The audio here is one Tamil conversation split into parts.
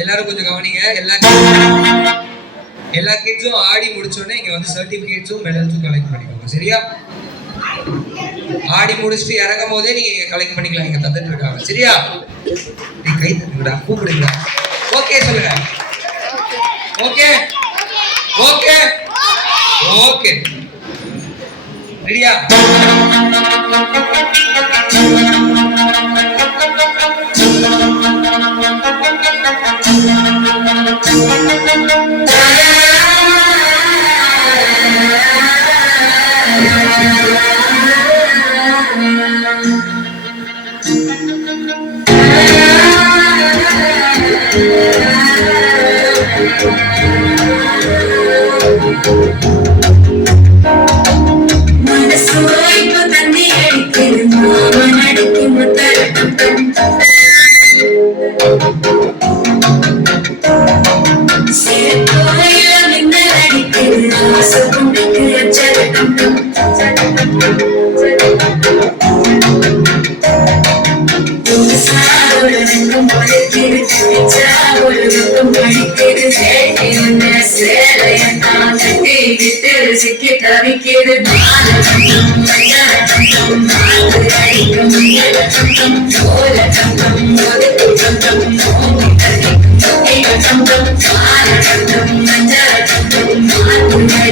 எல்லாரும் கொஞ்சம் கவனிங்க. எல்லா கிட்ஸும் ஆடி முடிச்சோடனே இங்க வந்து சர்டிபிகேட்ஸும் மெடல்ஸும் கலெக்ட் பண்ணிக்கோங்க. சரியா? ஆடி முடிச்சுட்டு இறங்கும் போதே நீங்க கலெக்ட் பண்ணிக்கலாம். இங்க தந்துட்டு இருக்காங்க. சரியா? நீ கை தட்டுங்கடா, கூப்பிடுங்கடா. ஓகே சொல்லுங்க. ஓகே ஓகே ஓகே ரெடியா?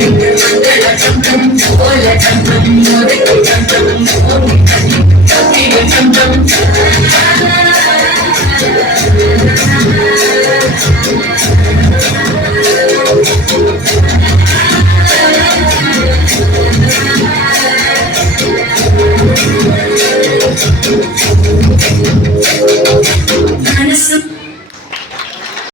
Thank you.